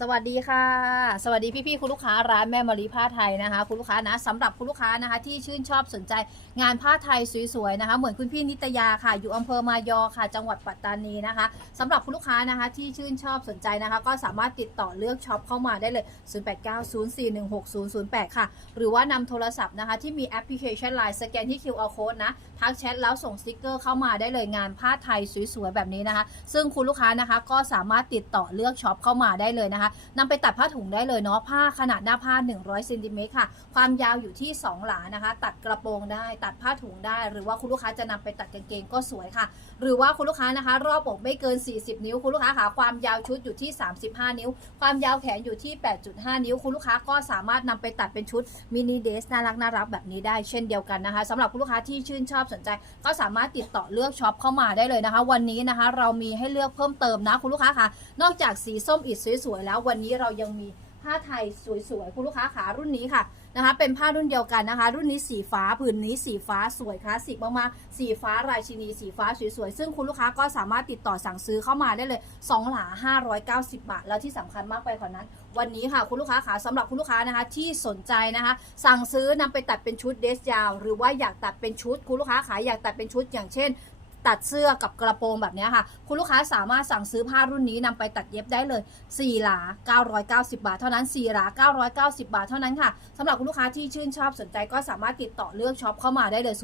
สวัสดีค่ะ สวัสดีพี่ๆคุณลูกค้าร้านแม่มารีผ้าไทยนะคะ คุณลูกค้านะสำหรับคุณลูกค้านะคะ ที่ชื่นชอบสนใจงานผ้าไทยสวยๆนะคะ เหมือนคุณพี่นิตยาค่ะ อยู่อำเภอมายอค่ะ จังหวัดปัตตานีนะคะสำหรับคุณลูกค้านะคะที่ชื่นชอบสนใจนะคะ ก็สามารถติดต่อเลือกช็อปเข้ามาได้เลย 0890416008 ค่ะ หรือว่านำโทรศัพท์นะคะ ที่มีแอปพลิเคชัน Line สแกนที่ QR code นะทักแชทแล้วส่งสติกเกอร์เข้ามาได้เลยงานผ้าไทยสวยๆแบบนี้นะคะ ซึ่งคุณลูกค้านะคะก็สามารถติดต่อเลือกช็อปเข้ามาได้เลยนะคะนำไปตัดผ้าถุงได้เลยเนาะผ้าขนาดหน้าผ้า 100เซนติเมตรค่ะ ความยาวอยู่ที่ 2 หลานะคะ ตัดกระโปรงได้ ตัดผ้าถุงได้ หรือว่าคุณลูกค้าจะนำไปตัดกางเกงก็สวยค่ะ หรือว่าคุณลูกค้านะคะ รอบอกไม่เกิน 40 นิ้ว คุณลูกค้าค่ะความยาวชุดอยู่ที่ 35 นิ้ว ความยาวแขนอยู่ที่ 8.5 นิ้ว คุณลูกค้าก็สามารถนำไปตัดเป็นชุดมินิเดสน่ารักน่ารักแบบนี้ได้เช่นเดียวกันนะคะสำหรับคุณลูกค้าที่ชื่นชอบสนใจ ก็สามารถติดต่อเลือกช็อปเข้ามาได้เลยนะคะ วันนี้นะคะ เรามีให้เลือกเพิ่มเติมนะคุณลูกค้าค่ะ นอกจากสีส้มอิดสวยๆแล้ววันนี้เรายังมีผ้าไทยสวยๆคุณลูกค้าขารุ่นนี้ค่ะนะคะ เป็นผ้ารุ่นเดียวกันนะคะ รุ่นนี้สีฟ้าผืนนี้สีฟ้าสวยคลาสสิกมากๆสีฟ้าราชินีสีฟ้าสวยๆซึ่งคุณลูกค้าก็สามารถติดต่อสั่งซื้อเข้ามาได้เลย 2 หลา 590 บาท แล้วที่สำคัญมากไปกว่านั้น วันนี้ค่ะคุณลูกค้าขาสำหรับคุณลูกค้านะคะ ที่สนใจนะคะ สั่งซื้อนำไปตัดเป็นชุดเดสยาว หรือว่าอยากตัดเป็นชุดคุณลูกค้าขายอยากตัดเป็นชุดอย่างเช่น ตัดเสื้อกับกระโปรงแบบนี้ค่ะ คุณลูกค้าสามารถสั่งซื้อผ้ารุ่นนี้นำไปตัดเย็บได้เลย4หลา990 บาท เท่านั้น4หลา990 บาทเท่านั้นค่ะสำหรับคุณลูกค้าที่ชื่นชอบสนใจก็สามารถติดต่อเลือกช็อปเข้ามาได้เลย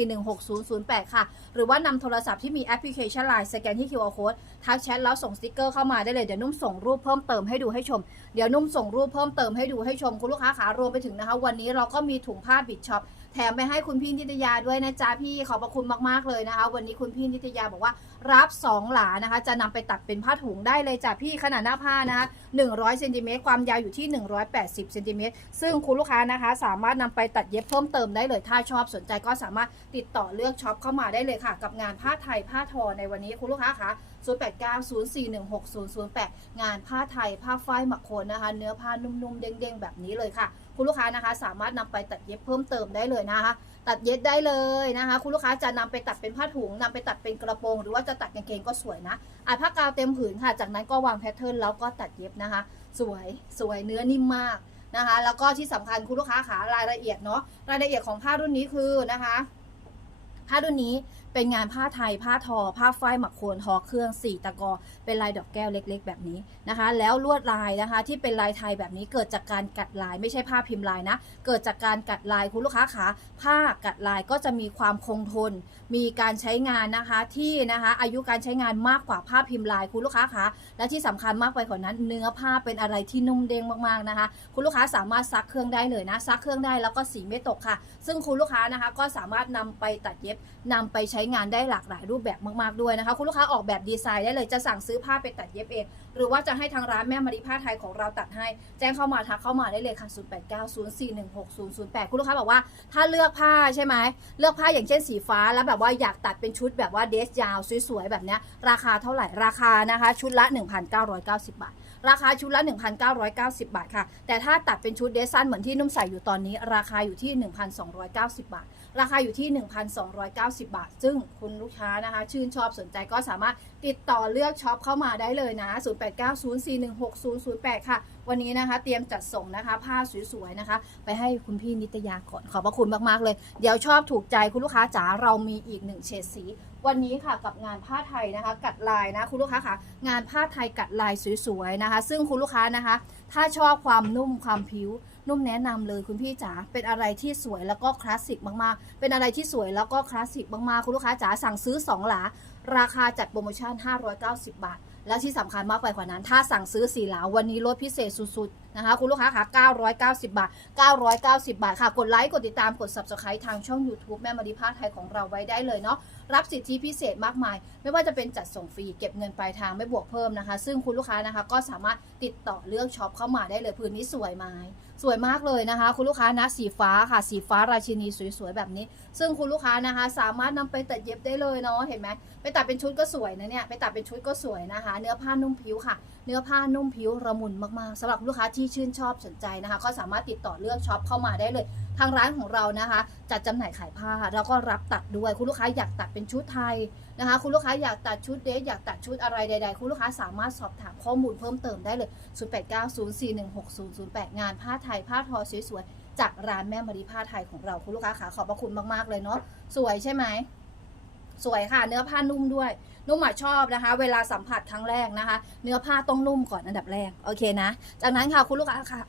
0890416008 ค่ะ หรือว่านำโทรศัพท์ที่มีแอปพลิเคชัน Line สแกนที่ QR code ทักแชทแล้วส่งสติกเกอร์เข้ามาได้เลยเดี๋ยวนุ่มส่งรูปเพิ่มเติมให้ดูให้ชมเดี๋ยวนุ่มส่งรูปเพิ่มเติมให้ดูให้ชมคุณลูกค้าขารวมไปถึงนะคะ วันนี้เราก็มีถุงผ้าบิดช็อป แถมไปให้คุณพี่นิตยาด้วยนะจ๊ะพี่ขอบพระคุณมากๆเลยนะคะ วันนี้คุณพี่นิตยาบอกว่ารับ2หลานะคะ จะนำไปตัดเป็นผ้าถุงได้เลยจ้ะพี่ขนาดหน้าผ้านะคะ100เซนติเมตรความยาวอยู่ที่ 180เซนติเมตรซึ่งคุณลูกค้านะคะ สามารถนำไปตัดเย็บเพิ่มเติมได้เลยถ้าชอบสนใจก็สามารถติดต่อเลือกช็อปเข้ามาได้เลยค่ะ กับงานผ้าไทยผ้าทอในวันนี้คุณลูกค้าคะ0890416008 งานผ้าไทยผ้าฝ้ายหมักโคนนะคะ เนื้อผ้านุ่มๆเด้งๆ แบบนี้เลยค่ะ คุณลูกค้านะคะสามารถนำไปตัดเย็บเพิ่มเติมได้เลยนะคะ ตัดเย็บได้เลยนะคะ คุณลูกค้าจะนำไปตัดเป็นผ้าถุงนำไปตัดเป็นกระโปรง หรือว่าจะตัดกางเกงก็สวยนะอะผ้ากาวเต็มผืนค่ะ จากนั้นก็วางแพทเทิร์นแล้วก็ตัดเย็บนะคะ สวยสวยเนื้อนิ่มมากนะคะ แล้วก็ที่สำคัญคุณลูกค้าขารายละเอียดเนาะรายละเอียดของผ้ารุ่นนี้คือนะคะผ้ารุ่นนี้ เป็นงานผ้าไทยผ้าทอ ผ้าฝ้ายหมักโคนทอเครื่องสี่ตะกอ เป็นลายดอกแก้วเล็ก ๆ แบบนี้นะคะ แล้วลวดลายนะคะที่เป็นลายไทยแบบนี้เกิดจากการกัดลายไม่ใช่ผ้าพิมพ์ลายนะ เกิดจากการกัดลายคุณลูกค้าขาผ้ากัดลายก็จะมีความคงทน มีการใช้งานนะคะที่นะคะอายุการใช้งานมากกว่าผ้าพิมพ์ลายคุณลูกค้าคะและที่สำคัญมากไปกว่านั้น เนื้อผ้าเป็นอะไรที่นุ่มเด้งมากๆนะคะ คุณลูกค้าสามารถซักเครื่องได้เลยนะซักเครื่องได้แล้วก็สีไม่ตกค่ะ ซึ่งคุณลูกค้านะคะก็สามารถนำไปตัดเย็บนำไปใช้ช้งานได้หลากหลายรูปแบบมากๆด้วยนะคะ คุณลูกค้าออกแบบดีไซน์ได้เลยจะสั่งซื้อผ้าไปตัดเย็บเอง หรือว่าจะให้ทางร้านแม่มารีผ้าไทยของเราตัดให้ แจ้งเข้ามาทักเข้ามาได้เลยค่ะ0890416008 คุณลูกค้าบอกว่าถ้าเลือกผ้าใช่ไหมเลือกผ้าอย่างเช่นสีฟ้าแล้วแบบว่าอยากตัดเป็นชุดแบบว่าเดรสยาวสวยๆแบบนี้ราคาเท่าไหร่ราคานะคะ ชุดละ 1,990 บาทราคาชุดละ 1,990 บาทค่ะ แต่ถ้าตัดเป็นชุดเดรสสั้นเหมือนที่นุ่มใส่อยู่ตอนนี้ ราคาอยู่ที่ 1,290 บาท ราคาอยู่ที่ 1,290 บาท ซึ่งคุณลูกค้านะคะ ชื่นชอบสนใจก็สามารถติดต่อเลือกช็อปเข้ามาได้เลยนะ 0890416008 ค่ะ วันนี้นะคะ เตรียมจัดส่งนะคะ ผ้าสวยๆนะคะ ไปให้คุณพี่นิตยาก่อน ขอบพระคุณมากๆเลย เดี๋ยวชอบถูกใจคุณลูกค้าจ๋าเรามีอีกหนึ่งเฉดสีวันนี้ค่ะกับงานผ้าไทยนะคะ กัดลายนะคุณลูกค้าค่ะ งานผ้าไทยกัดลายสวยๆนะคะ ซึ่งคุณลูกค้านะคะ ถ้าชอบความนุ่มความผิว นุ่มแนะนำเลยคุณพี่จ๋าเป็นอะไรที่สวยแล้วก็คลาสสิกมากๆ เป็นอะไรที่สวยแล้วก็คลาสสิกมากๆ คุณลูกค้าจ๋าสั่งซื้อ 2 หลา ราคาจัดโปรโมชั่น 590 บาท และที่สำคัญมากไปกว่านั้น ถ้าสั่งซื้อ 4 หลา วันนี้ลดพิเศษสุดๆนะคะคุณลูกค้าค่ะ990 บาท 990 บาทค่ะ กดไลค์กดติดตามกด subscribe ทางช่อง YouTube แม่มารีผ้าไทยของเราไว้ได้เลยเนาะรับสิทธิพิเศษมากมาย ไม่ว่าจะเป็นจัดส่งฟรีเก็บเงินปลายทางไม่บวกเพิ่มนะคะ ซึ่งคุณลูกค้านะคะก็สามารถติดต่อเลือกช็อปเข้ามาได้เลยพื้นนี้สวยไหม สวยมากเลยนะคะ คุณลูกค้านะสีฟ้าค่ะสีฟ้าราชินีสวยๆแบบนี้ ซึ่งคุณลูกค้านะคะ สามารถนำไปตัดเย็บได้เลยเนาะเห็นไหมไปตัดเป็นชุดก็สวยนะเนี่ยไปตัดเป็นชุดก็สวยนะคะ เนื้อผ้านุ่มผิวค่ะ เนื้อผ้านุ่มผิวระมุนมากๆสำหรับลูกค้าที่ชื่นชอบสนใจนะคะ ก็สามารถติดต่อเลือกช็อปเข้ามาได้เลย ทางร้านของเรานะคะ จัดจำหน่ายขายผ้าแล้วก็รับตัดด้วยคุณลูกค้าอยากตัดเป็นชุดไทยนะคะ คุณลูกค้าอยากตัดชุดเดทอยากตัดชุดอะไรใด ๆ คุณลูกค้าสามารถสอบถามข้อมูลเพิ่มเติมได้เลย 0890416008 งานผ้าไทยผ้าทอสวยๆจากร้านแม่มารีผ้าไทยของเราคุณลูกค้าขาขอบพระคุณมากๆเลยเนาะสวยใช่ไหม สวยค่ะ เนื้อผ้านุ่มด้วย นุ่มอะชอบนะคะ เวลาสัมผัสครั้งแรกนะคะ เนื้อผ้าต้องนุ่มก่อนอันดับแรก โอเคนะ จากนั้นค่ะคุณลูกค้าค่ะ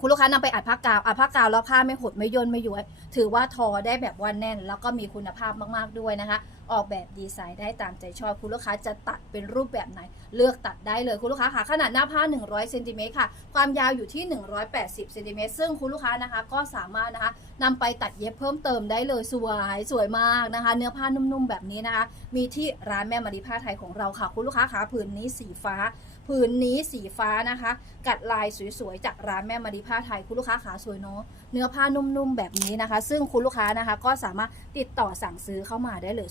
คุณลูกค้านำไปอัดผ้ากาวอัดผ้ากาวแล้วผ้าไม่หดไม่ย่นไม่ย้วย ถือว่าทอได้แบบว่าแน่น แล้วก็มีคุณภาพมากๆด้วยนะคะ ออกแบบดีไซน์ได้ตามใจชอบคุณลูกค้าจะตัดเป็นรูปแบบไหน เลือกตัดได้เลยคุณลูกค้าค่ะขนาดหน้าผ้า 100เซนติเมตรค่ะ ความยาวอยู่ที่ 180เซนติเมตรซึ่งคุณลูกค้านะคะก็สามารถนะคะนำไปตัดเย็บเพิ่มเติมได้เลยสวยสวยมากนะคะ เนื้อผ้านุ่มๆแบบนี้นะคะ มีที่ร้านแม่มารีผ้าไทยของเราค่ะ คุณลูกค้าขาผืนนี้สีฟ้า ผืนนี้สีฟ้านะคะ กัดลายสวยๆ จากร้านแม่มารีผ้าไทยคุณลูกค้าขาสวยเนาะเนื้อผ้านุ่มๆ แบบนี้นะคะ ซึ่งคุณลูกค้านะคะ ก็สามารถติดต่อสั่งซื้อเข้ามาได้เลย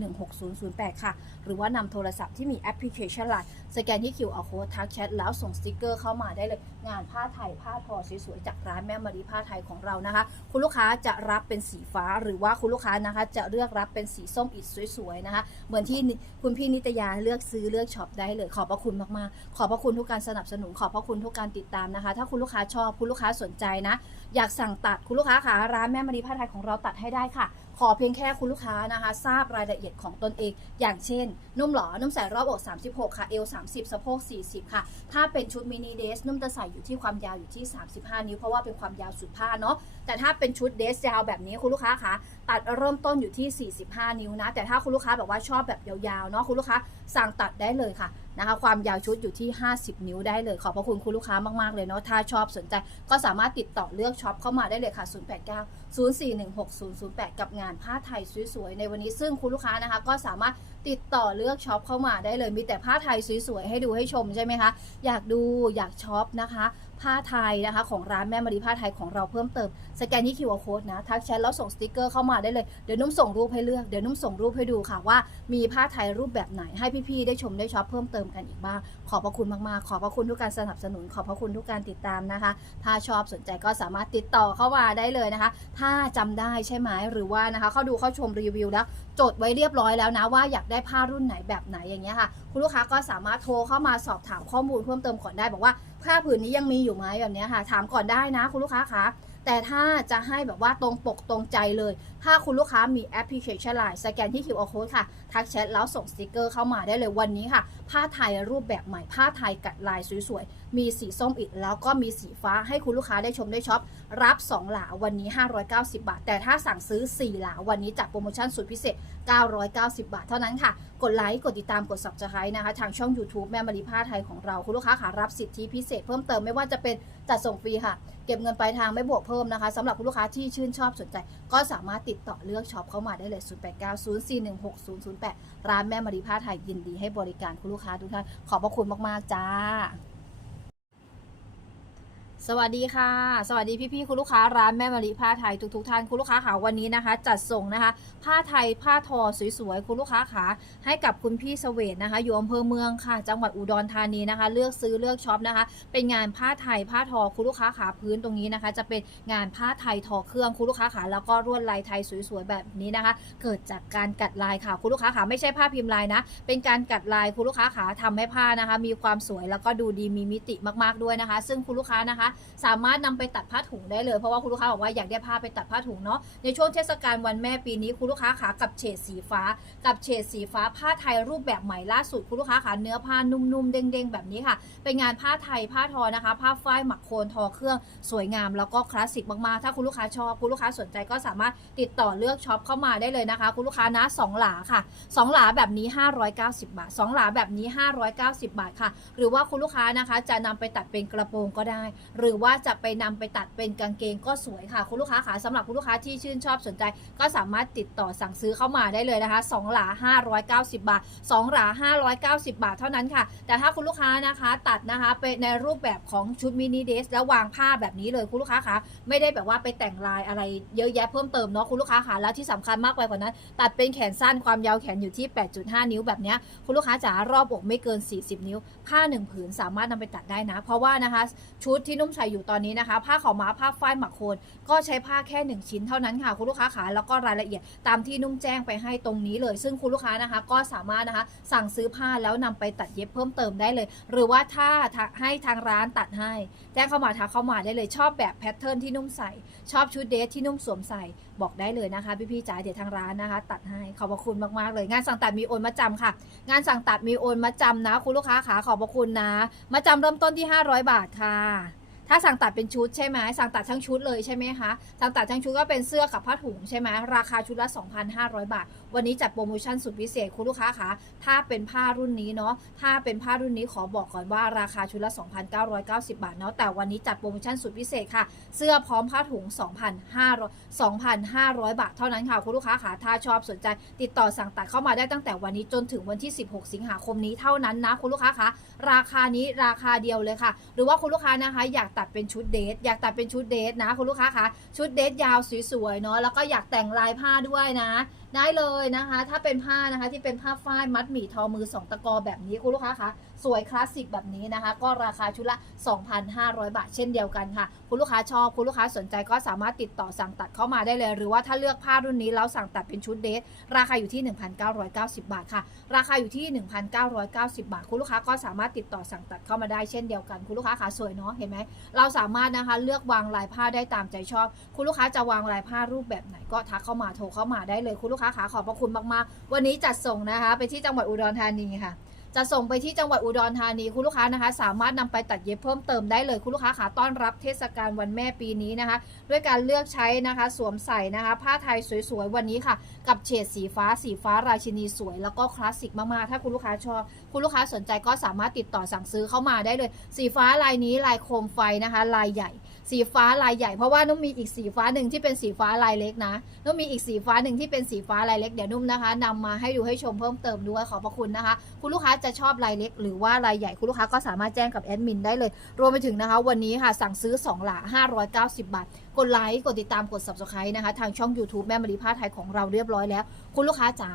0890416008 ค่ะ หรือว่านำโทรศัพท์ที่มีแอปพลิเคชันไลน์สแกนที่ QR code ทักแชทแล้วส่งสติกเกอร์เข้ามาได้เลย งานผ้าไทยผ้าทอสวยๆ จากร้านแม่มารีผ้าไทยของเรานะคะ คุณลูกค้าจะรับเป็นสีฟ้า หรือว่าคุณลูกค้านะคะ จะเลือกรับเป็นสีส้มอิดสวยๆ นะคะ เหมือนที่คุณพี่นิตยาเลือกซื้อเลือกช็อปได้เลย ขอบพระคุณมากๆ ขอบพระคุณทุกการสนับสนุนขอบพระคุณทุกการติดตามนะคะ ถ้าคุณลูกค้าชอบคุณลูกค้าสนใจนะ อยากสั่งตัดคุณลูกค้าค่ะร้านแม่มารีผ้าไทยของเราตัดให้ได้ค่ะ ขอเพียงแค่คุณลูกค้านะคะ ทราบรายละเอียดของตนเอง อย่างเช่น นุ่มหรอนุ่มใส่รอบอก 36 ค่ะ เอว 30 สะโพก 40 ค่ะ ถ้าเป็นชุดมินิเดส นุ่มจะใส่อยู่ที่ความยาวอยู่ที่ 35 นิ้วเพราะว่าเป็นความยาวสุดผ้าเนาะแต่ถ้าเป็นชุดเดสยาวแบบนี้คุณลูกค้าคะตัดเริ่มต้นอยู่ที่ 45 นิ้วนะแต่ถ้าคุณลูกค้าแบบว่าชอบแบบยาวๆเนาะคุณลูกค้าสั่งตัดได้เลยค่ะ นะคะความยาวชุดอยู่ที่ 50 นิ้วได้เลย ขอบพระคุณคุณลูกค้ามากๆเลยเนาะถ้าชอบสนใจ ก็สามารถติดต่อเลือกช็อปเข้ามาได้เลยค่ะ 089 0416 008 กับงานผ้าไทยสวยๆ ในวันนี้ซึ่งคุณลูกค้านะคะ ก็สามารถติดต่อเลือกช็อปเข้ามาได้เลย มีแต่ผ้าไทยสวยๆ ให้ดูให้ชมใช่ไหมคะ อยากดูอยากช็อปนะคะ ผ้าไทยนะคะของร้านแม่มารีผ้าไทยของเราเพิ่มเติม สแกนที่ QR code นะทักแชทแล้วส่งสติกเกอร์เข้ามาได้เลย เดี๋ยวนุ่มส่งรูปให้เลือก เดี๋ยวนุ่มส่งรูปให้ดูค่ะว่ามีผ้าไทยรูปแบบไหนให้พี่ๆได้ชมได้ช็อปเพิ่มเติมกันอีกบ้าง ขอบพระคุณมากๆ ขอบพระคุณทุกการสนับสนุน ขอบพระคุณทุกการติดตามนะคะ ถ้าชอบสนใจก็สามารถติดต่อเข้ามาได้เลยนะคะ ถ้าจำได้ใช่ไหมหรือว่านะคะเข้าดูเข้าชมรีวิวแล้วจดไว้เรียบร้อยแล้วนะว่าอยากได้ผ้ารุ่นไหนแบบไหนอย่างเงี้ยค่ะ คุณลูกค้าก็สามารถโทรเข้ามาสอบถามข้อมูลเพิ่มเติมก่อนได้บอกว่า ผ้าผืนนี้ยังมีอยู่ไหมแบบนี้ค่ะ ถามก่อนได้นะ คุณลูกค้าคะ แต่ถ้าจะให้แบบว่าตรงปกตรงใจเลย ถ้าคุณลูกค้ามีแอปพลิเคชันไลน์สแกนที่ QR code ค่ะ ทักแชทแล้วส่งสติกเกอร์เข้ามาได้เลยวันนี้ค่ะ ผ้าไทยรูปแบบใหม่ ผ้าไทยกัดลายสวยๆ มีสีส้มอิดแล้วก็มีสีฟ้าให้คุณลูกค้าได้ชมได้ช็อป รับ 2 หลาวันนี้ 590 บาท แต่ถ้าสั่งซื้อ 4 หลาวันนี้จัดโปรโมชั่นสุดพิเศษ 990 บาทเท่านั้นค่ะ กดไลค์ กดติดตามกด subscribe นะคะ ทางช่อง YouTube แม่มารีผ้าไทยของเราคุณลูกค้าค่ะรับสิทธิพิเศษเพิ่มเติมไม่ว่าจะเป็นจัดส่งฟรีค่ะ ก็บเงินปลายทางไม่บวกเพิ่มนะคะสำหรับคุณลูกค้าที่ชื่นชอบสนใจ ก็สามารถติดต่อเลือกช็อปเข้ามาได้เลย 0890416008 ร้านแม่มารีผ้าไทยยินดีให้บริการคุณลูกค้าทุกท่านขอบพระคุณมาก ๆ จ้า สวัสดีค่ะ สวัสดีพี่ๆคุณลูกค้าร้านแม่มารีผ้าไทยทุกๆท่านคุณลูกค้าค่ะวันนี้นะคะ จัดส่งนะคะ ผ้าไทยผ้าทอสวยๆคุณลูกค้าค่ะให้กับคุณพี่เสวตนะคะ อยู่อำเภอเมืองค่ะ จังหวัดอุดรธานีนะคะ เลือกซื้อเลือกช็อปนะคะ เป็นงานผ้าไทยผ้าทอคุณลูกค้าขาพื้นตรงนี้นะคะ จะเป็นงานผ้าไทยทอเครื่องคุณลูกค้าขาแล้วก็ลวดลายไทยสวยๆแบบนี้นะคะ เกิดจากการกัดลายค่ะคุณลูกค้าขาไม่ใช่ผ้าพิมพ์ลายนะ เป็นการกัดลายคุณลูกค้าขาทำให้ผ้านะคะ มีความสวยแล้วก็ดูดีมีมิติมากๆด้วยนะคะ ซึ่งคุณลูกค้านะคะสามารถนำไปตัดผ้าถุงได้เลย เพราะว่าคุณลูกค้าบอกว่าอยากได้ผ้าไปตัดผ้าถุงเนาะในช่วงเทศกาลวันแม่ปีนี้คุณลูกค้าขากับเฉดสีฟ้า กับเฉดสีฟ้าผ้าไทยรูปแบบใหม่ล่าสุดคุณลูกค้าขาเนื้อผ้านุ่มๆเด้งๆแบบนี้ค่ะ เป็นงานผ้าไทยผ้าทอนะคะ ผ้าฝ้ายหมักโคนทอเครื่องสวยงามแล้วก็คลาสสิกมากๆ ถ้าคุณลูกค้าชอบคุณลูกค้าสนใจก็สามารถติดต่อเลือกช็อปเข้ามาได้เลยนะคะ คุณลูกค้านะสองหลาค่ะสองหลาแบบนี้ 590 บาทสองหลาแบบนี้ 590 บาทค่ะ หรือว่าคุณลูกค้านะคะจะนำไปตัดเป็นกระโปรงก็ได้หรือว่าจะไปนำไปตัดเป็นกางเกงก็สวยค่ะคุณลูกค้าค่ะสำหรับคุณลูกค้าที่ชื่นชอบสนใจ ก็สามารถติดต่อสั่งซื้อเข้ามาได้เลยนะคะ2หลา590 บาท 2 หลา 590 บาทเท่านั้นค่ะ แต่ถ้าคุณลูกค้านะคะตัดนะคะเป็นในรูปแบบของชุดมินิเดสแล้ววางผ้าแบบนี้เลยคุณลูกค้าคะไม่ได้แบบว่าไปแต่งลายอะไรเยอะแยะเพิ่มเติมเนาะคุณลูกค้าค่ะแล้วที่สำคัญมากไปกว่านั้น ตัดเป็นแขนสั้นความยาวแขนอยู่ที่ 8.5 นิ้วแบบนี้คุณลูกค้าจ๋ารอบอกไม่เกิน 40 นิ้ว ผ้าหนึ่งผืนสามารถนำไปตัดได้นะ เพราะว่านะคะชุดที่นุ่มใส่อยู่ตอนนี้นะคะ ผ้าขาวม้าผ้าฝ้ายหมักโคนก็ใช้ผ้าแค่ 1 ชิ้นเท่านั้นค่ะคุณลูกค้าขาแล้วก็รายละเอียดตามที่นุ่มแจ้งไปให้ตรงนี้เลย ซึ่งคุณลูกค้านะคะ ก็สามารถนะคะสั่งซื้อผ้าแล้วนำไปตัดเย็บเพิ่มเติมได้เลย หรือว่าถ้าให้ทางร้านตัดให้แจ้งเข้ามาทักเข้ามาได้เลยชอบแบบแพทเทิร์นที่นุ่มใส่ ชอบชุดเดทที่นุ่มสวมใส่บอกได้เลยนะคะพี่ๆจ๋าเดี๋ยวทางร้านนะคะ ตัดให้ขอบพระคุณมากๆเลย งานสั่งตัดมีโอนมาจำค่ะ งานสั่งตัดมีโอนมาจำนะ คุณลูกค้าขาขอบพระคุณนะ มาจำเริ่มต้นที่ 500 บาทค่ะ ถ้าสั่งตัดเป็นชุดใช่ไหมสั่งตัดทั้งชุดเลยใช่ไหมคะสั่งตัดทั้งชุดก็เป็นเสื้อกับผ้าถุงใช่ไหมราคาชุดละ 2,500 บาท วันนี้จัดโปรโมชั่นสุดพิเศษคุณลูกค้าคะถ้าเป็นผ้ารุ่นนี้เนาะถ้าเป็นผ้ารุ่นนี้ขอบอกก่อนว่าราคาชุดละ 2,990 บาทเนาะแต่วันนี้จัดโปรโมชั่นสุดพิเศษค่ะ เสื้อพร้อมผ้าถุง 2,500 2,500 บาทเท่านั้นค่ะคุณลูกค้าคะถ้าชอบสนใจ ติดต่อสั่งตัดเข้ามาได้ตั้งแต่วันนี้จนถึงวันที่ 16 สิงหาคมนี้เท่านั้นนะคุณลูกค้าคะราคานี้ราคาเดียวเลยค่ะ หรือว่าคุณลูกค้านะคะอยากตัดเป็นชุดเดทอยากตัดเป็นชุดเดทนะคุณลูกค้าคะชุดเดทยาวสวยๆเนาะแล้วก็อยากแต่งลายผ้าด้วยนะ ได้เลยนะคะ ถ้าเป็นผ้านะคะที่เป็นผ้าฝ้ายมัดหมี่ทอมือสองตะกอแบบนี้คุณลูกค้าคะ สวยคลาสสิกแบบนี้นะคะ ก็ราคาชุดละ 2,500 บาทเช่นเดียวกันค่ะ คุณลูกค้าชอบ คุณลูกค้าสนใจก็สามารถติดต่อสั่งตัดเข้ามาได้เลย หรือว่าถ้าเลือกผ้ารุ่นนี้แล้วสั่งตัดเป็นชุดเดทราคาอยู่ที่ 1,990 บาทค่ะ ราคาอยู่ที่ 1,990 บาท คุณลูกค้าก็สามารถติดต่อสั่งตัดเข้ามาได้เช่นเดียวกัน คุณลูกค้าขาสวยเนาะเห็นไหมเราสามารถนะคะเลือกวางลายผ้าได้ตามใจชอบ คุณลูกค้าจะวางลายผ้ารูปแบบไหนก็ทักเข้ามาโทรเข้ามาได้เลย คุณลูกค้าขาขอบพระคุณมากๆ วันนี้จัดส่งนะคะ ไปที่จังหวัดอุดรธานีค่ะ จะส่งไปที่จังหวัดอุดรธานีคุณลูกค้านะคะ สามารถนำไปตัดเย็บเพิ่มเติมได้เลยคุณลูกค้าขาต้อนรับเทศกาลวันแม่ปีนี้นะคะ ด้วยการเลือกใช้นะคะ สวมใส่นะคะ ผ้าไทยสวยๆวันนี้ค่ะ กับเฉดสีฟ้าสีฟ้าราชินีสวย แล้วก็คลาสสิกมากๆถ้าคุณลูกค้าชอบคุณลูกค้าสนใจก็สามารถติดต่อสั่งซื้อเข้ามาได้เลย สีฟ้าลายนี้ลายโคมไฟนะคะ ลายใหญ่ สีฟ้าลายใหญ่เพราะว่านุ่มมีอีกสีฟ้าหนึ่งที่เป็นสีฟ้าลายเล็กนะนุ่มมีอีกสีฟ้าหนึ่งที่เป็นสีฟ้าลายเล็กเดี๋ยวนุ่มนะคะนำมาให้ดูให้ชมเพิ่มเติมด้วยขอบพระคุณนะคะ คุณลูกค้าจะชอบลายเล็ก หรือว่าลายใหญ่คุณลูกค้าก็สามารถแจ้งกับแอดมินได้เลย รวมไปถึงนะคะ วันนี้ค่ะสั่งซื้อ 2 หลา 590 บาท กดไลค์กดติดตามกด subscribe นะคะ ทางช่อง YouTube แม่มณีผ้าไทยของเราเรียบร้อยแล้ว คุณลูกค้าจ๋า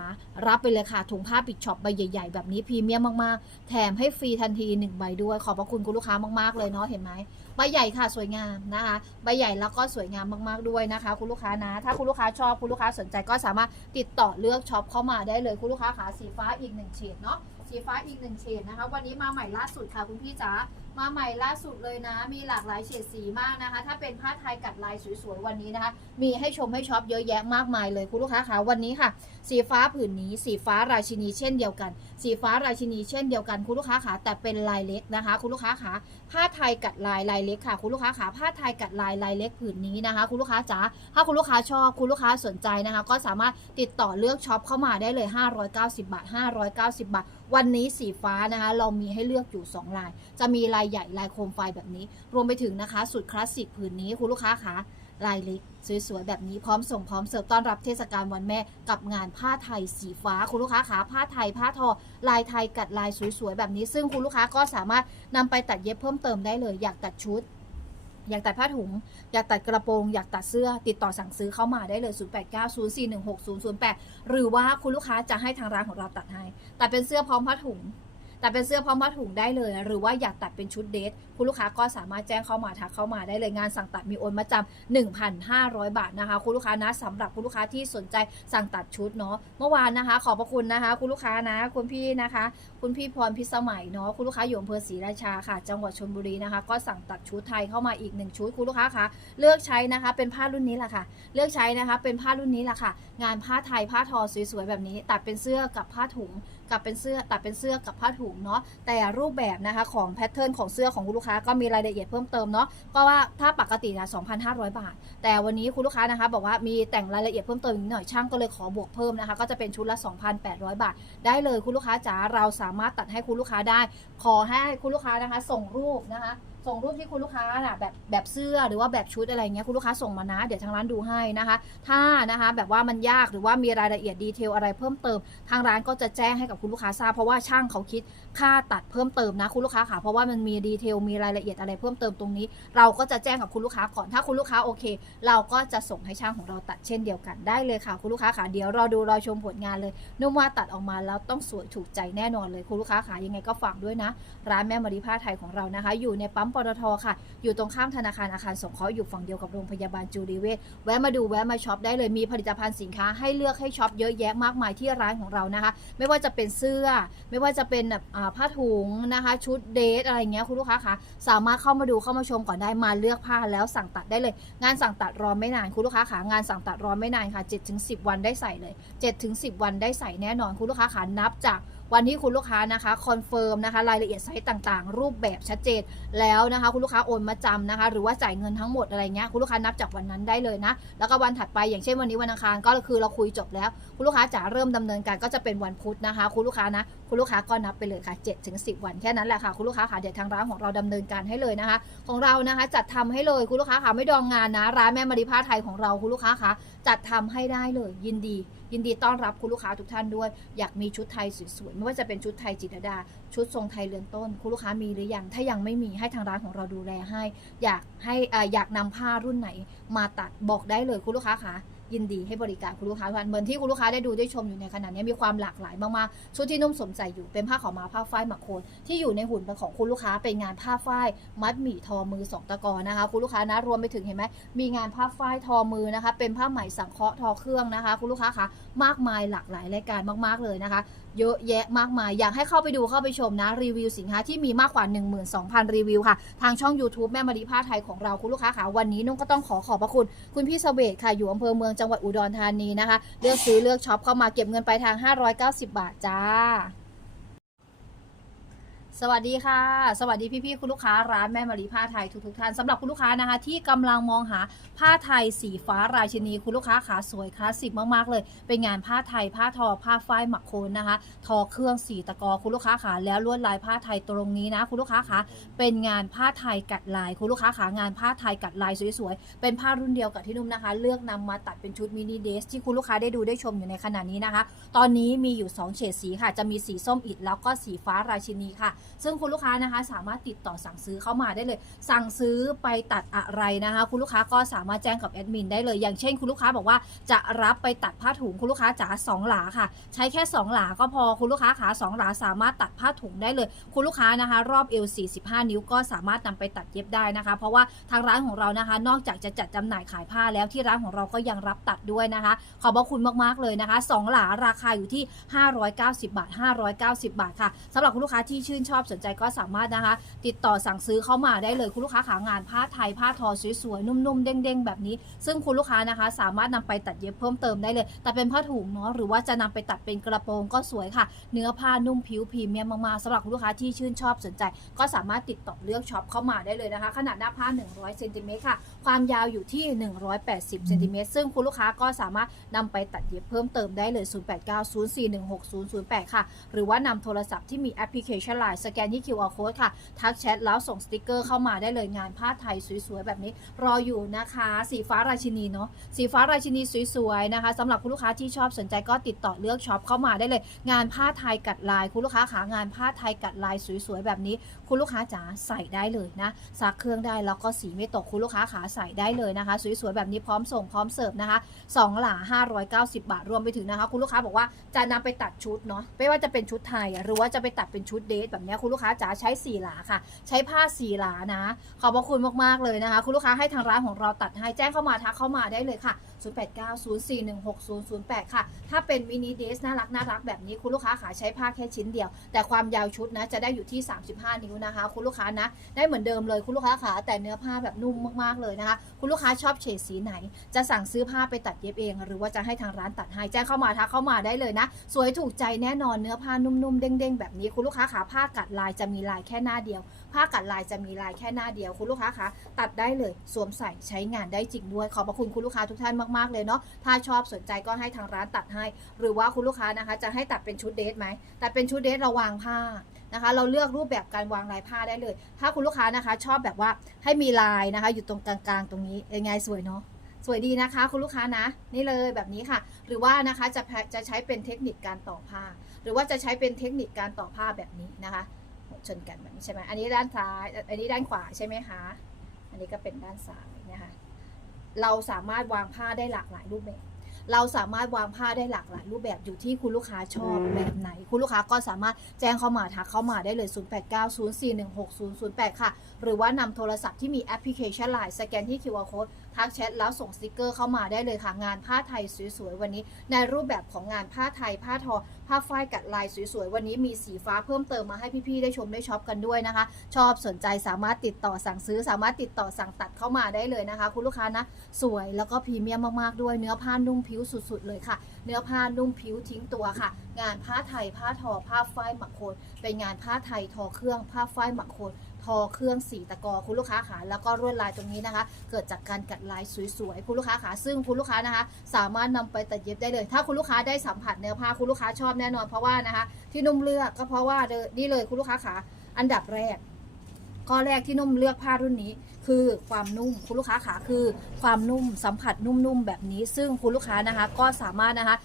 รับไปเลยค่ะถุงผ้าปิดช็อปใบใหญ่ๆ แบบนี้พรีเมียมมากๆ แถมให้ฟรีทันที1ใบด้วยขอบพระคุณคุณลูกค้ามากๆเลยเนาะเห็นไหม ใบใหญ่ค่ะสวยงามนะคะใบใหญ่แล้วก็สวยงามมากๆด้วยนะคะ คุณลูกค้านะ ถ้าคุณลูกค้าชอบคุณลูกค้าสนใจก็สามารถติดต่อเลือกช็อปเข้ามาได้เลยคุณลูกค้าขาสีฟ้าอีกหนึ่งเฉดเนาะสีฟ้าอีกหนึ่งเฉดนะคะ วันนี้มาใหม่ล่าสุดค่ะคุณพี่จ๋า มาใหม่ล่าสุดเลยนะ มีหลากหลายเฉดสีมากนะคะ ถ้าเป็นผ้าไทยกัดลายสวยๆวันนี้นะคะ มีให้ชมให้ช็อปเยอะแยะมากมายเลยคุณลูกค้าคะวันนี้ค่ะ สีฟ้าผืนนี้ สีฟ้าราชินีเช่นเดียวกัน สีฟ้าราชินีเช่นเดียวกันคุณลูกค้าคะแต่เป็นลายเล็กนะคะ คุณลูกค้าคะผ้าไทยกัดลายลายเล็กค่ะ คุณลูกค้าคะผ้าไทยกัดลายลายเล็กผืนนี้นะคะ คุณลูกค้าจ๋าถ้าคุณลูกค้าชอบคุณลูกค้าสนใจนะคะ ก็สามารถติดต่อเลือกช็อปเข้ามาได้เลย 590 บาท 590 บาท วันนี้สีฟ้านะคะ เรามีให้เลือกอยู่ 2 ลาย จะมีลายใหญ่ลายโคมไฟแบบนี้ รวมไปถึงนะคะ สุดคลาสสิกผืนนี้คุณลูกค้าคะลายเล็กสวยๆ แบบนี้พร้อมส่งพร้อมเสิร์ฟต้อนรับเทศกาลวันแม่กับงานผ้าไทยสีฟ้าคุณลูกค้าขาผ้าไทยผ้าทอ ลายไทยกัดลายสวยๆ แบบนี้ ซึ่งคุณลูกค้าก็สามารถนำไปตัดเย็บเพิ่มเติมได้เลย อยากตัดชุด อยากตัดผ้าถุง อยากตัดกระโปรง อยากตัดเสื้อ ติดต่อสั่งซื้อเข้ามาได้เลย 0890416008 หรือว่าคุณลูกค้าจะให้ทางร้านของเราตัดให้ตัดเป็นเสื้อพร้อมผ้าถุง ตัดเป็นเสื้อพร้อมผ้าถุงได้เลย หรือว่าอยากตัดเป็นชุดเดทคุณลูกค้าก็สามารถแจ้งเข้ามาทักเข้ามาได้เลยงานสั่งตัดมีโอนมาจำ1,500 บาทนะคะ คุณลูกค้านะสำหรับคุณลูกค้าที่สนใจสั่งตัดชุดเนาะเมื่อวานนะคะ ขอบพระคุณนะคะ คุณลูกค้านะ คุณพี่นะคะ คุณพี่พรพิสมัยเนาะคุณลูกค้าอยู่อำเภอศรีราชาค่ะ จังหวัดชลบุรีนะคะ ก็สั่งตัดชุดไทยเข้ามาอีกหนึ่งชุดคุณลูกค้าคะเลือกใช้นะคะ เป็นผ้ารุ่นนี้แหละค่ะ เลือกใช้นะคะ เป็นผ้ารุ่นนี้แหละค่ะ งานผ้าไทยผ้าทอสวยๆแบบนี้ ตัดเป็นเสื้อกับผ้าถุง กับเป็นเสื้อตัดเป็นเสื้อกับผ้าถุงเนาะแต่รูปแบบนะคะของแพทเทิร์นของเสื้อของคุณลูกค้าก็มีรายละเอียดเพิ่มเติมเนาะก็ว่าถ้าปกตินะ2,500 บาท แต่วันนี้คุณลูกค้านะคะ บอกว่ามีแต่งรายละเอียดเพิ่มเติมนิดหน่อยช่างก็เลยขอบวกเพิ่มนะคะ ก็จะเป็นชุดละ 2,800 บาท ได้เลยคุณลูกค้าจ๋าเราสามารถตัดให้คุณลูกค้าได้ ขอให้คุณลูกค้านะคะ ส่งรูปนะคะ ส่งรูปที่คุณลูกค้าน่ะแบบแบบเสื้อหรือว่าแบบชุดอะไรเงี้ยคุณลูกค้าส่งมานะเดี๋ยวทางร้านดูให้นะคะ ถ้านะคะแบบว่ามันยากหรือว่ามีรายละเอียดดีเทลอะไรเพิ่มเติม ทางร้านก็จะแจ้งให้กับคุณลูกค้าทราบเพราะว่าช่างเขาคิดค่าตัดเพิ่มเติมนะคุณลูกค้าค่ะเพราะว่ามันมีดีเทลมีรายละเอียดอะไรเพิ่มเติมตรงนี้ เราก็จะแจ้งกับคุณลูกค้าก่อนถ้าคุณลูกค้าโอเค เราก็จะส่งให้ช่างของเราตัดเช่นเดียวกันได้เลยค่ะ คุณลูกค้าค่ะเดี๋ยวรอดูรอชมผลงานเลยนุ่มว่าตัดออกมาแล้วต้องสวยถูกใจแน่นอนเลยคุณลูกค้าค่ะยังไงก็ฝากด้วยนะ ร้านแม่มารีผ้าไทยของเรานะคะ อยู่ในปั๊มปตทค่ะ อยู่ตรงข้ามธนาคารอาคารสงเคราะห์อยู่ฝั่งเดียวกับโรงพยาบาลจูริเวชแวะมาดูแวะมาช็อปได้เลยมีผลิตภัณฑ์สินค้าให้เลือกให้ช็อปเยอะแยะมากมายที่ร้านของเรานะคะ ไม่ว่าจะเป็นเสื้อ ไม่ว่าจะเป็นแบบผ้าถุงนะคะ ชุดเดทอะไรเงี้ยคุณลูกค้าคะสามารถเข้ามาดูเข้ามาชมก่อนได้มาเลือกผ้าแล้วสั่งตัดได้เลย งานสั่งตัดรอไม่นานคุณลูกค้าขางานสั่งตัดรอไม่นานค่ะ7-10 วันได้ใส่เลย7-10 วันได้ใส่แน่นอนคุณลูกค้าขานับจาก วันที่คุณลูกค้านะคะคอนเฟิร์มนะคะรายละเอียดไซต์ต่างๆ รูปแบบชัดเจนแล้วนะคะคุณลูกค้าโอนมาจำนะคะ หรือว่าจ่ายเงินทั้งหมดอะไรเงี้ยคุณลูกค้านับจากวันนั้นได้เลยนะ แล้วก็วันถัดไปอย่างเช่นวันนี้วันอังคารก็คือเราคุยจบแล้ว คุณลูกค้าจะเริ่มดำเนินการก็จะเป็นวันพุธนะคะ คุณลูกค้านะคุณลูกค้าก็นับไปเลยค่ะ7ถึง10วันแค่นั้นแหละค่ะคุณลูกค้าค่ะเดี๋ยวทางร้านของเราดำเนินการให้เลยนะคะ ของเรานะคะจัดทำให้เลยคุณลูกค้าค่ะไม่ดองงานนะร้านแม่มาริผ้าไทยของเราคุณลูกค้าค่ะจัดทำให้ได้เลยยินดี ยินดีต้อนรับคุณลูกค้าทุกท่านด้วย อยากมีชุดไทยสวยๆ ไม่ว่าจะเป็นชุดไทยจิตรดา ชุดทรงไทยเรือนต้น คุณลูกค้ามีหรือยัง ถ้ายังไม่มีให้ทางร้านของเราดูแลให้ อยากให้อาอยากนำผ้ารุ่นไหนมาตัดบอกได้เลยคุณลูกค้าค่ะ ยินดีให้บริการคุณลูกค้าทุกท่านเหมือนที่คุณลูกค้าได้ดูได้ชมอยู่ในขณะนี้มีความหลากหลายมากๆชุดที่นุ่มสมใส่อยู่เป็นผ้าขาวม้าผ้าฝ้ายหมักโคนที่อยู่ในหุ่นเป็นของคุณลูกค้าเป็นงานผ้าฝ้ายมัดหมี่ทอมือสองตะกอนะคะ คุณลูกค้านะรวมไปถึงเห็นไหมมีงานผ้าฝ้ายทอมือนะคะ เป็นผ้าไหมสังเคราะห์ทอเครื่องนะคะ คุณลูกค้าคะมากมายหลากหลายรายการมาก ๆเลยนะคะ เยอะแยะมากมาย อยากให้เข้าไปดูเข้าไปชมนะ รีวิวสินค้าที่มีมากกว่า 12,000 รีวิวค่ะ ทางช่อง YouTube แม่มารีผ้าไทยของเราคุณลูกค้าค่ะ วันนี้นุ่งก็ต้องขอขอบพระคุณ คุณพี่เสเวตค่ะ อยู่อำเภอเมืองจังหวัดอุดรธานีนะคะ เลือกซื้อเลือกช็อปเข้ามาเก็บเงินไปลายทาง 590 บาทจ้า สวัสดีค่ะ สวัสดีพี่ๆคุณลูกค้าร้านแม่มารีผ้าไทยทุกๆท่านสำหรับคุณลูกค้านะคะ ที่กำลังมองหาผ้าไทยสีฟ้าราชินี คุณลูกค้าขาสวยคลาสสิกมากๆเลย เป็นงานผ้าไทยผ้าทอผ้าฝ้ายหมักโคนนะคะ ทอเครื่องสีตะกอคุณลูกค้าขาแล้วลวดลายผ้าไทยตรงนี้นะ คุณลูกค้าขาเป็นงานผ้าไทยกัดลาย คุณลูกค้าขางานผ้าไทยกัดลายสวยๆเป็นผ้ารุ่นเดียวกับที่นุ่มนะคะ เลือกนำมาตัดเป็นชุดมินิเดสที่คุณลูกค้าได้ดูได้ชมอยู่ในขณะนี้นะคะ ตอนนี้มีอยู่2เฉดสีค่ะ จะมีสีส้มอิฐแล้วก็สีฟ้าราชินีค่ะซึ่งคุณลูกค้านะคะสามารถติดต่อสั่งซื้อเข้ามาได้เลย สั่งซื้อไปตัดอะไรนะคะ คุณลูกค้าก็สามารถแจ้งกับแอดมินได้เลย อย่างเช่น คุณลูกค้าบอกว่าจะรับไปตัดผ้าถุงคุณลูกค้าจ๋าสองหลาค่ะ ใช้แค่ 2 หลาก็พอคุณลูกค้าขาสองหลาสามารถตัดผ้าถุงได้เลย คุณลูกค้านะคะ รอบเอว45 นิ้วก็สามารถนำไปตัดเย็บได้นะคะ เพราะว่าทางร้านของเรานะคะ นอกจากจะจัดจำหน่ายขายผ้าแล้วที่ร้านของเราก็ยังรับตัดด้วยนะคะ ขอบพระคุณมากๆเลยนะคะสองหลาราคาอยู่ที่ 590 บาท 590 บาทค่ะสำหรับคุณลูกค้าที่ชื่นชอบอบสนใจก็สามารถนะคะ ติดต่อสั่งซื้อเข้ามาได้เลยคุณลูกค้าขางานผ้าไทยผ้าทอสวยๆนุ่มๆเด้งๆแบบนี้ ซึ่งคุณลูกค้านะคะ สามารถนำไปตัดเย็บเพิ่มเติมได้เลย แต่เป็นผ้าถุงเนาะหรือว่าจะนำไปตัดเป็นกระโปรงก็สวยค่ะ เนื้อผ้านุ่มผิวพรีเมียมมากๆสำหรับคุณลูกค้าที่ชื่นชอบสนใจ ก็สามารถติดต่อเลือกช็อปเข้ามาได้เลยนะคะ ขนาดหน้าผ้า 100เซนติเมตรค่ะ ความยาวอยู่ที่ 180เซนติเมตรซึ่งคุณลูกค้าก็สามารถนำไปตัดเย็บเพิ่มเติมได้เลย 0890416008 ค่ะ หรือว่านำโทรศัพท์ที่มีแอปพลิเคชัน Line สแกนที่ QR code ค่ะ ทักแชทแล้วส่งสติกเกอร์เข้ามาได้เลยงานผ้าไทยสวยๆ แบบนี้รออยู่นะคะ สีฟ้าราชินีเนาะสีฟ้าราชินีสวยๆนะคะสำหรับคุณลูกค้าที่ชอบสนใจก็ติดต่อเลือกช็อปเข้ามาได้เลย งานผ้าไทยกัดลาย คุณลูกค้าขางานผ้าไทยกัดลายสวยๆ แบบนี้ คุณลูกค้าจ๋าใส่ได้เลยนะซักเครื่องได้แล้วก็สีไม่ตกคุณลูกค้าขาใส่ได้เลยนะคะสวยๆแบบนี้พร้อมส่งพร้อมเสิร์ฟนะคะสองหลา590 บาทรวมไปถึงนะคะ คุณลูกค้าบอกว่าจะนำไปตัดชุดเนาะไม่ว่าจะเป็นชุดไทย หรือว่าจะไปตัดเป็นชุดเดทแบบนี้คุณลูกค้าจ๋าใช้สี่หลาค่ะ ใช้ผ้าสี่หลานะ ขอบพระคุณมากๆเลยนะคะ คุณลูกค้าให้ทางร้านของเราตัดให้แจ้งเข้ามาทักเข้ามาได้เลยค่ะ 0890416008 ค่ะ ถ้าเป็นมินิเดสน่ารักน่ารักแบบนี้คุณลูกค้าขาใช้ผ้าแค่ชิ้นเดียว แต่ความยาวชุดนะจะได้อยู่ที่ 35 นิ้วนะคะ คุณลูกค้านะได้เหมือนเดิมเลยคุณลูกค้าขาแต่เนื้อผ้าแบบนุ่มมากๆเลยนะคะ คุณลูกค้าชอบเฉดสีไหน จะสั่งซื้อผ้าไปตัดเย็บเอง หรือว่าจะให้ทางร้านตัดให้แจ้งเข้ามาทักเข้ามาได้เลยนะ สวยถูกใจแน่นอนเนื้อผ้านุ่มๆเด้งๆแบบนี้คุณลูกค้าขาผ้ากัดลายจะมีลายแค่หน้าเดียว ผ้ากัดลายจะมีลายแค่หน้าเดียวคุณลูกค้าคะตัดได้เลยสวมใส่ใช้งานได้จริงด้วย ขอบพระคุณคุณลูกค้าทุกท่านมากๆเลยเนาะถ้าชอบสนใจก็ให้ทางร้านตัดให้ หรือว่าคุณลูกค้านะคะ จะให้ตัดเป็นชุดเดทไหมตัดเป็นชุดเดทเราวางผ้านะคะ เราเลือกรูปแบบการวางลายผ้าได้เลย ถ้าคุณลูกค้านะคะ ชอบแบบว่าให้มีลายนะคะ อยู่ตรงกลางๆ ตรงนี้ยังไงสวยเนาะสวยดีนะคะ คุณลูกค้านะ นี่เลยแบบนี้ค่ะ หรือว่านะคะจะจะใช้เป็นเทคนิคการต่อผ้า หรือว่าจะใช้เป็นเทคนิคการต่อผ้าแบบนี้นะคะ ชนกันแบบนี้ใช่ไหมอันนี้ด้านซ้าย อันนี้ด้านขวาใช่ไหมคะ อันนี้ก็เป็นด้านซ้ายนะคะ เราสามารถวางผ้าได้หลากหลายรูปแบบ เราสามารถวางผ้าได้หลากหลายรูปแบบอยู่ที่คุณลูกค้าชอบแบบไหน คุณลูกค้าก็สามารถแจ้งเข้ามาทักเข้ามาได้เลย 0890416008 ค่ะ หรือว่านำโทรศัพท์ที่มีแอปพลิเคชัน Line สแกนที่ QR Code ทักแชทแล้วส่งสติกเกอร์เข้ามาได้เลยค่ะ งานผ้าไทยสวยๆวันนี้ ในรูปแบบของงานผ้าไทย ผ้าทอ ผ้าฝ้ายกัดลายสวยๆวันนี้มีสีฟ้าเพิ่มเติมมาให้พี่ๆได้ชมได้ช็อปกันด้วยนะคะ ชอบสนใจสามารถติดต่อสั่งซื้อ สามารถติดต่อสั่งตัดเข้ามาได้เลยนะคะ คุณลูกค้านะสวยแล้วก็พรีเมียมมากๆด้วยเนื้อผ้านุ่มผิวสุดๆเลยค่ะ เนื้อผ้านุ่มผิวทิ้งตัวค่ะ งานผ้าไทย ผ้าทอ ผ้าฝ้ายหมักโคนเป็นงานผ้าไทยทอเครื่อง ผ้าฝ้ายหมักโคน ทอเครื่องสีตะกอคุณลูกค้าขาแล้วก็ลวดลายตรงนี้นะคะ เกิดจากการกัดลายสวยๆคุณลูกค้าขาซึ่งคุณลูกค้านะคะ สามารถนำไปตัดเย็บได้เลย ถ้าคุณลูกค้าได้สัมผัสเนื้อผ้าคุณลูกค้าชอบแน่นอนเพราะว่านะคะ ที่นุ่มเลือกก็เพราะว่าเดอนี่เลยคุณลูกค้าขาอันดับแรกข้อแรกที่นุ่มเลือกผ้ารุ่นนี้คือความนุ่มคุณลูกค้าขาคือความนุ่มสัมผัสนุ่มๆแบบนี้ ซึ่งคุณลูกค้านะคะก็สามารถนะคะ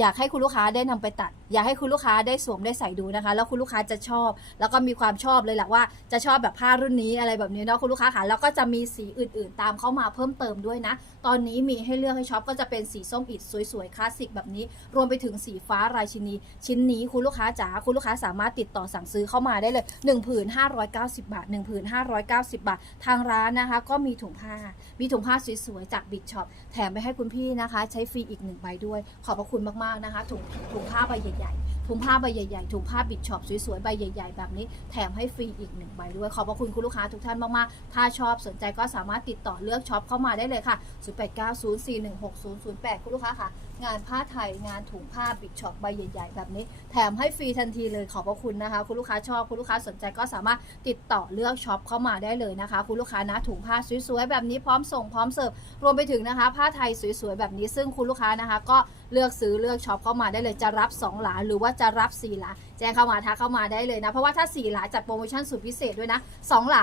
อยากให้คุณลูกค้าได้นำไปตัด อยากให้คุณลูกค้าได้สวมได้ใส่ดูนะคะ แล้วคุณลูกค้าจะชอบ แล้วก็มีความชอบเลยแหละว่าจะชอบแบบผ้ารุ่นนี้อะไรแบบนี้เนาะคุณลูกค้าค่ะแล้วก็จะมีสีอื่นๆ ตามเข้ามาเพิ่มเติมด้วยนะ ตอนนี้มีให้เลือกให้ช็อปก็จะเป็นสีส้มอิดสวยๆคลาสสิกแบบนี้ รวมไปถึงสีฟ้าราชินี ชิ้นนี้คุณลูกค้าจ๋าคุณลูกค้าสามารถติดต่อสั่งซื้อเข้ามาได้เลย1ผืน590 บาท1ผืน590 บาท ทางร้านนะคะ ก็มีถุงผ้า มีถุงผ้าสวยๆจากบิ๊กช็อปแถมไปให้คุณพี่นะคะ ใช้ฟรีอีกหนึ่งใบด้วย ขอบพระคุณมากๆนะคะถุงถุงผ้าใบใหญ่ ถุงผ้าใบใหญ่ๆ ถุงผ้าบิ๊กช็อปสวยๆ ใบใหญ่ ๆ แบบนี้แถมให้ฟรีอีกหนึ่งใบด้วย ขอบพระคุณคุณลูกค้าทุกท่านมากๆ ถ้าชอบสนใจก็สามารถติดต่อเลือกช็อปเข้ามาได้เลยค่ะ 0890416008 คุณลูกค้าค่ะ งานผ้าไทยงานถุงผ้าบิ๊กช็อปใบใหญ่ ๆ แบบนี้ แถมให้ฟรีทันทีเลยขอบพระคุณนะคะ คุณลูกค้าชอบคุณลูกค้าสนใจก็สามารถติดต่อเลือกช็อปเข้ามาได้เลยนะคะ คุณลูกค้านะถุงผ้าสวยๆแบบนี้พร้อมส่งพร้อมเสิร์ฟรวมไปถึงนะคะ ผ้าไทยสวยๆแบบนี้ซึ่งคุณลูกค้านะคะ ก็เลือกซื้อเลือกช็อปเข้ามาได้เลยจะรับ 2 หลาหรือว่าจะรับ4หลาแจ้งเข้ามาทักเข้ามาได้เลยนะ เพราะว่าถ้า 4 หลาจัดโปรโมชั่นสุดพิเศษด้วยนะ 2 หลา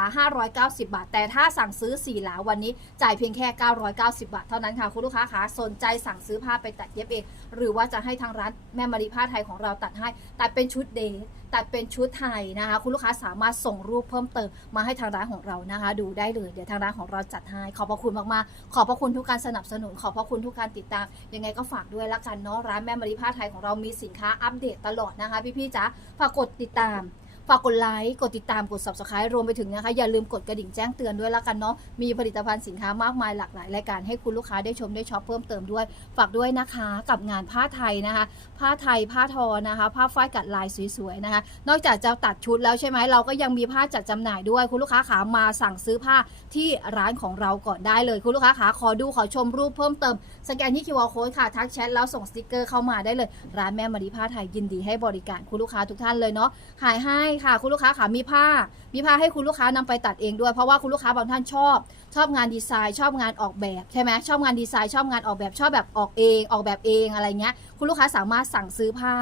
590 บาท แต่ถ้าสั่งซื้อ 4 หลาวันนี้จ่ายเพียงแค่ 990 บาท เท่านั้นค่ะคุณลูกค้าคะสนใจสั่งซื้อผ้าไปตัดเย็บเอง หรือว่าจะให้ทางร้านแม่มารีผ้าไทยของเราตัดให้ตัดเป็นชุดเดท แต่เป็นชุดไทยนะคะ คุณลูกค้าสามารถส่งรูปเพิ่มเติมมาให้ทางร้านของเรานะคะ ดูได้เลยเดี๋ยวทางร้านของเราจัดให้ขอบพระคุณมากๆ ขอบพระคุณทุกการสนับสนุน ขอบพระคุณทุกการติดตาม ยังไงก็ฝากด้วยละกันเนาะร้านแม่มาริผ้าไทยของเรามีสินค้าอัปเดตตลอดนะคะพี่ๆจ๋าฝากกดติดตาม ฝากกดไลค์กดติดตามกด subscribe รวมไปถึงนะคะ อย่าลืมกดกระดิ่งแจ้งเตือนด้วยละกันเนาะมีผลิตภัณฑ์สินค้ามากมายหลากหลายรายการให้คุณลูกค้าได้ชมได้ช็อปเพิ่มเติมด้วย ฝากด้วยนะคะกับงานผ้าไทยนะคะ ผ้าไทยผ้าทอนะคะ ผ้าฝ้ายกัดลายสวยๆนะคะ นอกจากจะตัดชุดแล้วใช่ไหมเราก็ยังมีผ้าจัดจำหน่ายด้วยคุณลูกค้าขามาสั่งซื้อผ้าที่ร้านของเราก่อนได้เลยคุณลูกค้าขาขอดูขอชมรูปเพิ่มเติมสแกนที่ QR code ค่ะทักแชทแล้วส่งสติกเกอร์เข้ามาได้เลย ร้านแม่มารีผ้าไทยยินดีให้บริการคุณลูกค้าทุกท่านเลยเนาะขายให้ค่ะคุณลูกค้าขามีผ้า มีผ้าให้คุณลูกค้านำไปตัดเองด้วย เพราะว่าคุณลูกค้าบางท่านชอบ ชอบงานดีไซน์ ชอบงานออกแบบใช่ไหมชอบงานดีไซน์ชอบงานออกแบบชอบแบบออกเองออกแบบเองอะไรเงี้ยคุณลูกค้าสามารถสั่งซื้อผ้า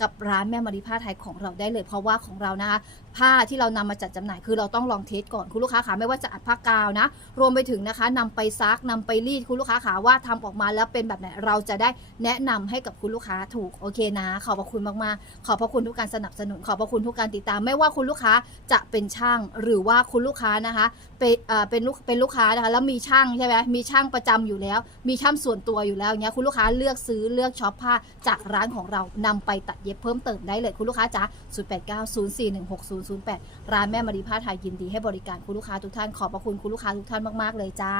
กับร้านแม่มารีผ้าไทยของเราได้เลย เพราะว่าของเรานะคะผ้าที่เรานำมาจัดจำหน่ายคือเราต้องลองเทสก่อนคุณลูกค้าขาไม่ว่าจะอัดผ้ากาวนะ รวมไปถึงนะคะนำไปซักนำไปรีดคุณลูกค้าขาว่าทำออกมาแล้วเป็นแบบไหนเราจะได้แนะนำให้กับคุณลูกค้าถูกโอเคนะ ขอบพระคุณมากๆ ขอบพระคุณทุกการสนับสนุน ขอบพระคุณทุกการติดตาม ไม่ว่าคุณลูกค้าจะเป็นช่าง หรือว่าคุณลูกค้านะคะ เป็นเป็นลูกเป็นลูกค้านะคะแล้วมีช่างใช่ไหมมีช่างประจำอยู่แล้ว มีช่างส่วนตัวอยู่แล้วอย่างเงี้ยคุณลูกค้าเลือกซื้อเลือกช็อปผ้าจากร้านของเรานำไปตัดเย็บเพิ่มเติมได้เลยคุณลูกค้าจ้า0108 ร้านแม่มารีผ้าไทยยินดีให้บริการคุณลูกค้าทุกท่าน ขอบพระคุณคุณลูกค้าทุกท่านมาก ๆ เลยจ้า